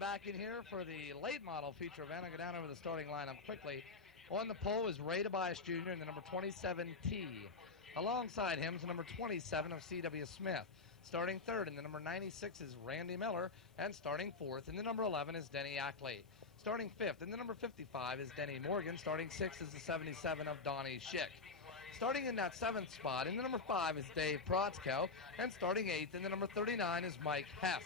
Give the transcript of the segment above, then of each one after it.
back in here for the late model feature event. I'll go down over the starting lineup quickly. On the pole is Ray Tobias Jr. in the number 27T. Alongside him is the number 27 of C.W. Smith. Starting third in the number 96 is Randy Miller. And starting fourth in the number 11 is Denny Ackley. Starting fifth in the number 55 is Denny Morgan. Starting sixth is the 77 of Donnie Schick. Starting in that seventh spot in the number 5 is Dave Protzko. And starting eighth in the number 39 is Mike Hess.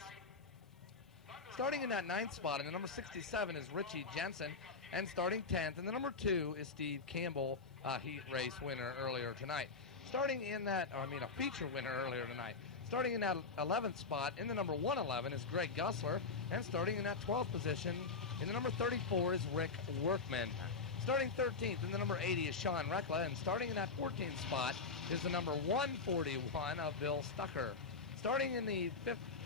Starting in that ninth spot in the number 67 is Richie Jensen. And starting 10th in the number 2 is Steve Campbell, a heat race winner earlier tonight. Starting in that, a feature winner earlier tonight. Starting in that 11th spot in the number 111 is Greg Gussler. And starting in that 12th position in the number 34 is Rick Workman. Starting 13th in the number 80 is Sean Reckla. And starting in that 14th spot is the number 141 of Bill Stucker. Starting in the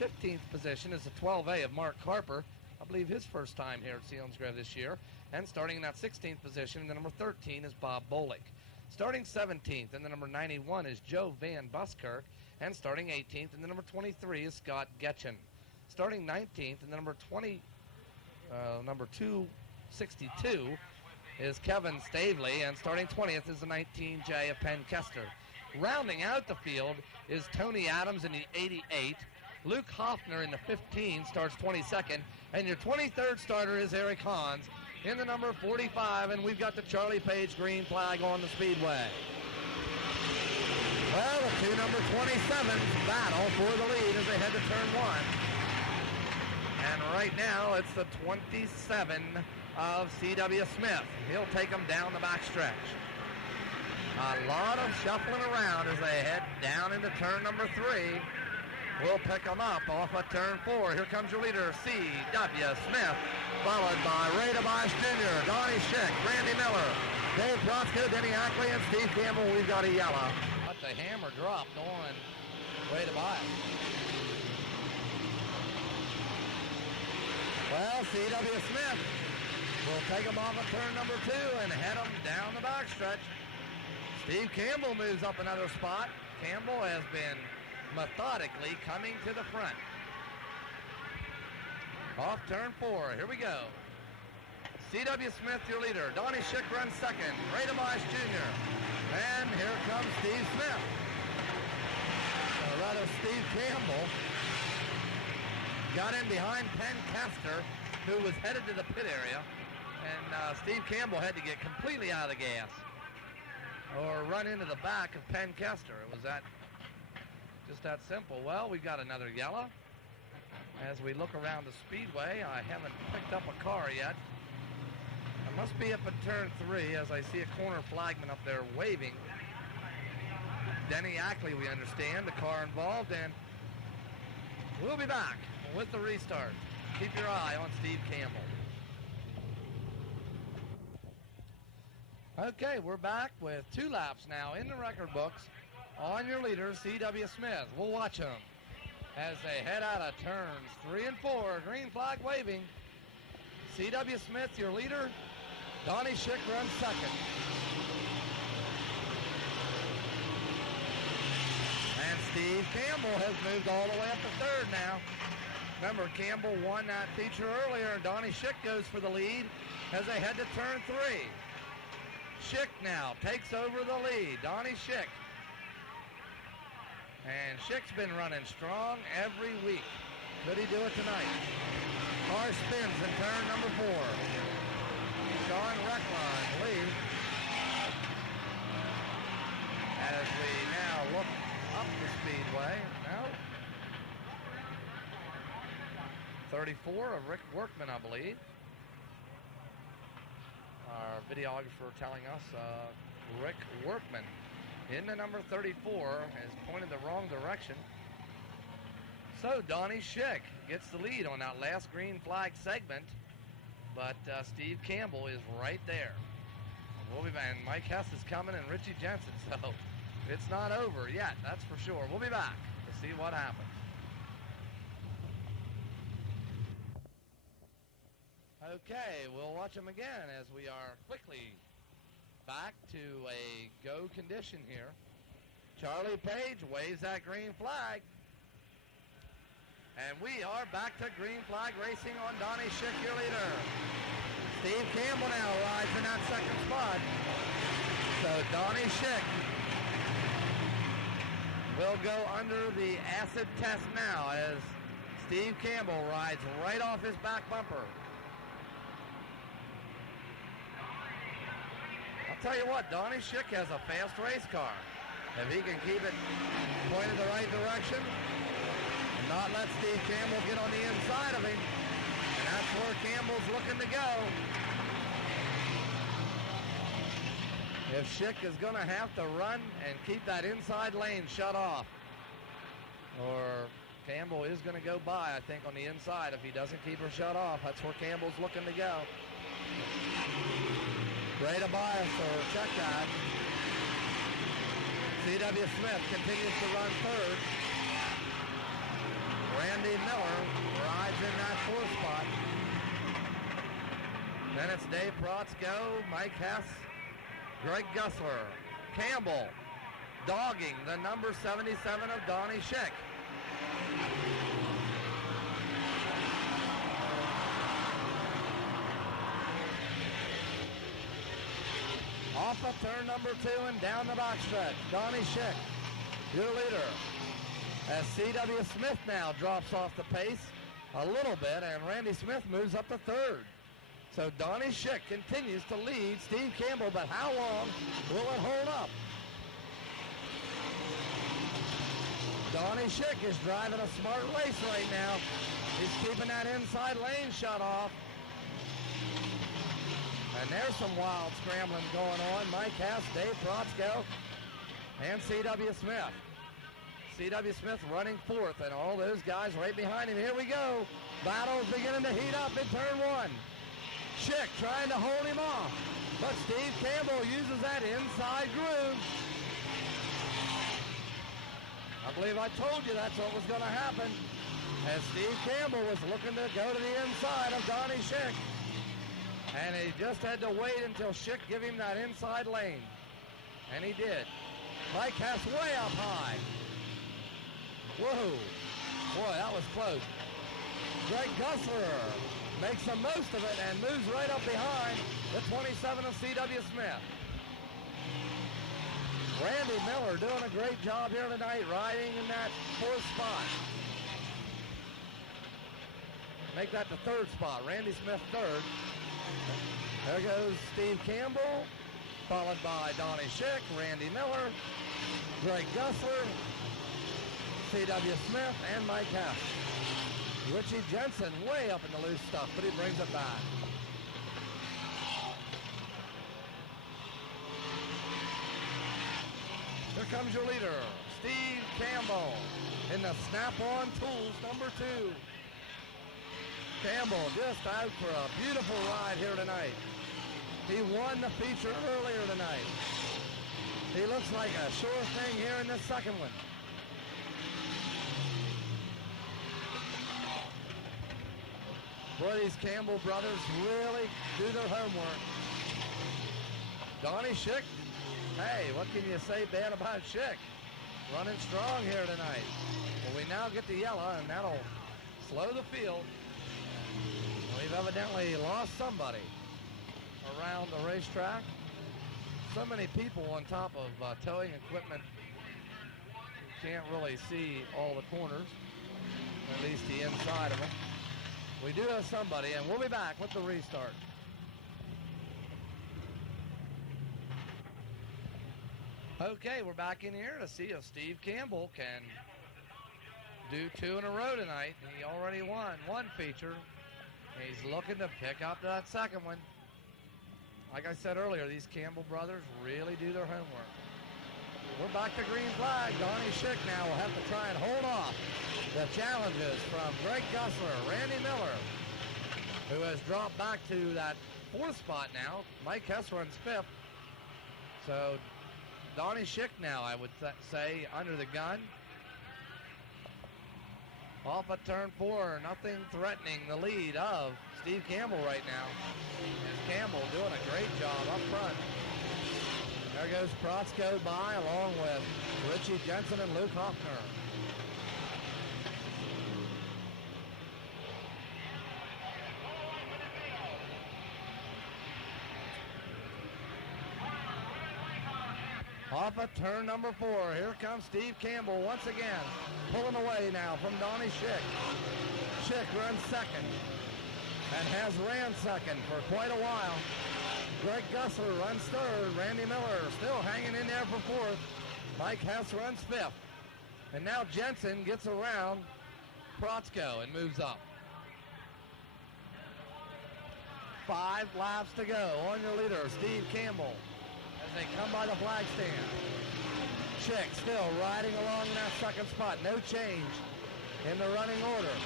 15th position is the 12A of Mark Harper. I believe his first time here at Selinsgrove this year. And starting in that 16th position in the number 13 is Bob Bolick. Starting 17th in the number 91 is Joe Van Buskirk. And starting 18th in the number 23 is Scott Getchen. Starting 19th in the number 262 is Kevin Stavely. And starting 20th is the 19J of Penn Kester. Rounding out the field is Tony Adams in the 88. Luke Hoffner in the 15 starts 22nd. And your 23rd starter is Eric Hans in the number 45. And we've got the Charlie Page green flag on the Speedway. Well, the two number 27s battle for the lead as they head to turn 1. And right now it's the 27 of C.W. Smith. He'll take them down the backstretch. A lot of shuffling around as they head down into turn number 3. We'll pick them up off of turn 4. Here comes your leader, C.W. Smith, followed by Ray Tobias Jr., Donnie Schick, Randy Miller, Dave Protzko, Denny Ackley, and Steve Campbell. We've got a yellow. But the hammer dropped on Ray Tobias. Well, C.W. Smith will take them off of turn number 2 and head them down the backstretch. Steve Campbell moves up another spot. Campbell has been methodically coming to the front. Off turn 4, here we go. C.W. Smith, your leader. Donnie Schick runs second. Ray Tobias Jr. And here comes Steve Smith. Or rather, Steve Campbell got in behind Penn Kester, who was headed to the pit area. And Steve Campbell had to get completely out of the gas or run into the back of Penn Kester. It was just that simple. Well, we've got another yellow. As we look around the Speedway, I haven't picked up a car yet. I must be up at turn 3 as I see a corner flagman up there waving. Denny Ackley, we understand, the car involved, and we'll be back with the restart. Keep your eye on Steve Campbell. Okay, we're back with 2 laps now in the record books on your leader, C.W. Smith. We'll watch him as they head out of turns 3 and 4. Green flag waving. C.W. Smith, your leader. Donnie Schick runs second. And Steve Campbell has moved all the way up to third now. Remember, Campbell won that feature earlier, and Donnie Schick goes for the lead as they head to turn 3. Schick now takes over the lead. Donnie Schick. And Schick's been running strong every week. Could he do it tonight? Car spins in turn number 4. Sean Reckla in lead. As we now look up the Speedway. Now, 34 of Rick Workman, I believe. Our videographer telling us Rick Workman in the number 34 has pointed the wrong direction. So Donnie Schick gets the lead on that last green flag segment, but Steve Campbell is right there. We'll be back. Mike Hess is coming and Richie Jensen, so it's not over yet, that's for sure. We'll be back to see what happens. Okay, we'll watch them again as we are quickly back to a go condition here. Charlie Page waves that green flag. And we are back to green flag racing on Donnie Schick, your leader. Steve Campbell now rides in that second spot. So Donnie Schick will go under the acid test now as Steve Campbell rides right off his back bumper. I'll tell you what, Donnie Schick has a fast race car. If he can keep it pointed the right direction and not let Steve Campbell get on the inside of him, and that's where Campbell's looking to go. If Schick is going to have to run and keep that inside lane shut off, or Campbell is going to go by, I think, on the inside if he doesn't keep her shut off. That's where Campbell's looking to go. Ready to bias or check that. C.W. Smith continues to run third. Randy Miller rides in that fourth spot. Then it's Dave Protzko, Mike Hess, Greg Gussler. Campbell dogging the number 77 of Donnie Schick. Off of turn number 2 and down the backstretch. Donnie Schick, your leader. As C.W. Smith now drops off the pace a little bit, and Randy Smith moves up to third. So Donnie Schick continues to lead Steve Campbell, but how long will it hold up? Donnie Schick is driving a smart race right now. He's keeping that inside lane shut off. And there's some wild scrambling going on. Mike Hess, Dave Protzko, and C.W. Smith. C.W. Smith running fourth, and all those guys right behind him. Here we go. Battle's beginning to heat up in turn 1. Schick trying to hold him off, but Steve Campbell uses that inside groove. I believe I told you that's what was going to happen, as Steve Campbell was looking to go to the inside of Donnie Schick. And he just had to wait until Schick give him that inside lane. And he did. Mike Hess way up high. Whoa. Boy, that was close. Greg Gussler makes the most of it and moves right up behind the 27 of C.W. Smith. Randy Miller doing a great job here tonight, riding in that fourth spot. Make that the third spot. Randy Smith third. There goes Steve Campbell, followed by Donnie Schick, Randy Miller, Greg Gussler, C.W. Smith, and Mike Hess. Richie Jensen way up in the loose stuff, but he brings it back. Here comes your leader, Steve Campbell, in the Snap-on Tools number 2. Campbell just out for a beautiful ride here tonight. He won the feature earlier tonight. He looks like a sure thing here in this second one. Boy, these Campbell brothers really do their homework. Donnie Schick, hey, what can you say bad about Schick? Running strong here tonight. Well, we now get the yellow, and that'll slow the field. We've evidently lost somebody around the racetrack. So many people on top of towing equipment. You can't really see all the corners, at least the inside of them. We do have somebody, and we'll be back with the restart. Okay, we're back in here to see if Steve Campbell can do 2 in a row tonight. He already won one feature. He's looking to pick up that second one. Like I said earlier, these Campbell brothers really do their homework. We're back to green flag. Donnie Schick now will have to try and hold off the challenges from Greg Gussler, Randy Miller, who has dropped back to that fourth spot now. Mike Hess runs fifth. So Donnie Schick now, I would say, under the gun. Off at turn 4, nothing threatening the lead of Steve Campbell right now. Campbell doing a great job up front. There goes Protzko by along with Richie Jensen and Luke Hoffner. Off of turn number 4. Here comes Steve Campbell once again. Pulling away now from Donnie Schick. Schick runs second and has ran second for quite a while. Greg Gussler runs third. Randy Miller still hanging in there for fourth. Mike Hess runs fifth. And now Jensen gets around Protzko and moves up. 5 laps to go. On your leader, Steve Campbell, as they come by the flag stand. Schick still riding along in that second spot. No change in the running order.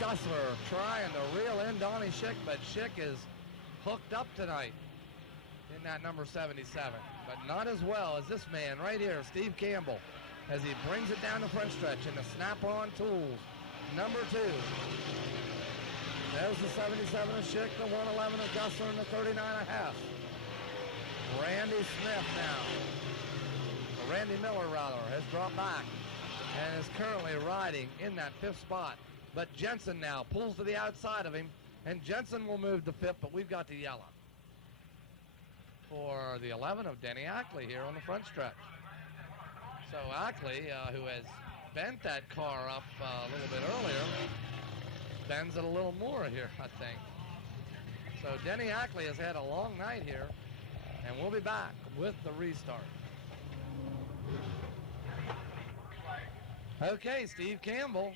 Gussler trying to reel in Donnie Schick, but Schick is hooked up tonight in that number 77. But not as well as this man right here, Steve Campbell, as he brings it down the front stretch in the Snap-on Tools, number 2. There's the 77 of Schick, the 111 of Gussler, and the 39.5. Randy Smith now, or Randy Miller rather, has dropped back and is currently riding in that 5th spot. But Jensen now pulls to the outside of him, and Jensen will move to 5th, but we've got the yellow for the 11 of Denny Ackley here on the front stretch. So Ackley, who has bent that car up a little bit earlier, bends it a little more here, I think. So Denny Ackley has had a long night here, and we'll be back with the restart. Okay, Steve Campbell,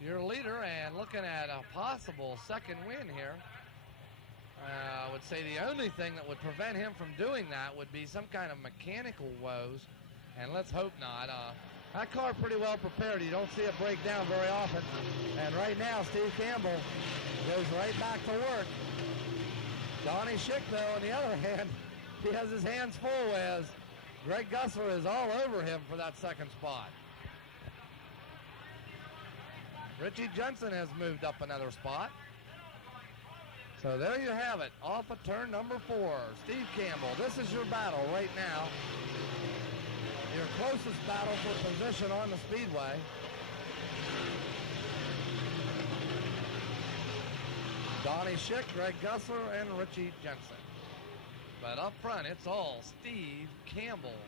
your leader, and looking at a possible second win here. I would say the only thing that would prevent him from doing that would be some kind of mechanical woes, and let's hope not. That car pretty well prepared. You don't see it break down very often. And right now, Steve Campbell goes right back to work. Donnie Schick, though, on the other hand, he has his hands full as Greg Gussler is all over him for that second spot. Richie Jensen has moved up another spot. So there you have it, off of turn number 4. Steve Campbell, this is your battle right now. Your closest battle for position on the Speedway. Donnie Schick, Greg Gussler, and Richie Jensen. But up front, it's all Steve Campbell.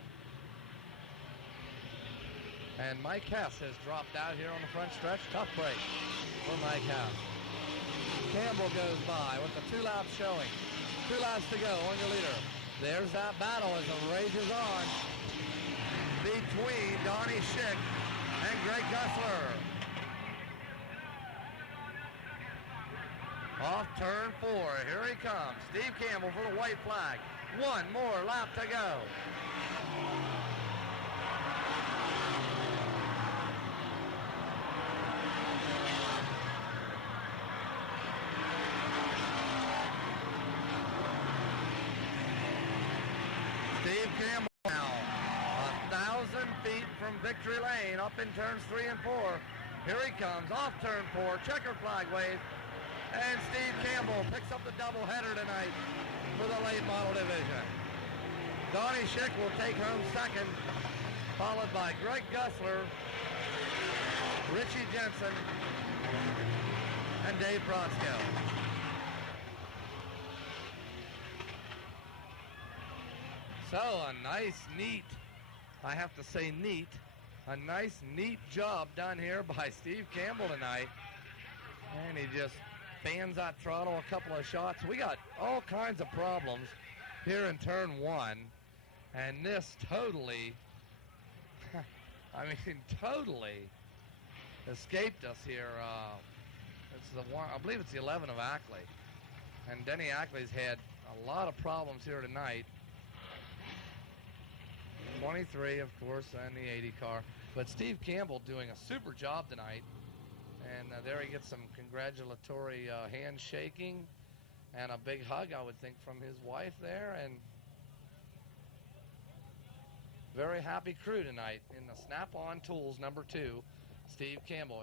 And Mike Hess has dropped out here on the front stretch. Tough break for Mike Hess. Campbell goes by with the 2 laps showing. 2 laps to go on your leader. There's that battle as it rages on between Donnie Schick and Greg Gussler. Off turn 4, here he comes. Steve Campbell for the white flag. 1 more lap to go. Steve Campbell now 1,000 feet from victory lane, up in turns 3 and 4. Here he comes, off turn 4, checker flag wave, and Steve Campbell picks up the doubleheader tonight for the late model division. Donnie Schick will take home second, followed by Greg Gussler, Richie Jensen, and Dave Protzko. So a nice, neat, I have to say neat, a nice, neat job done here by Steve Campbell tonight. And he just fans that throttle a couple of shots. We got all kinds of problems here in turn 1. And this totally, I mean, totally escaped us here. It's the one, I believe it's the 11 of Ackley. And Denny Ackley's had a lot of problems here tonight. 23, of course, and the 80 car. But Steve Campbell doing a super job tonight. And there he gets some congratulatory handshaking and a big hug, I would think, from his wife there. And very happy crew tonight in the Snap-on Tools number 2, Steve Campbell.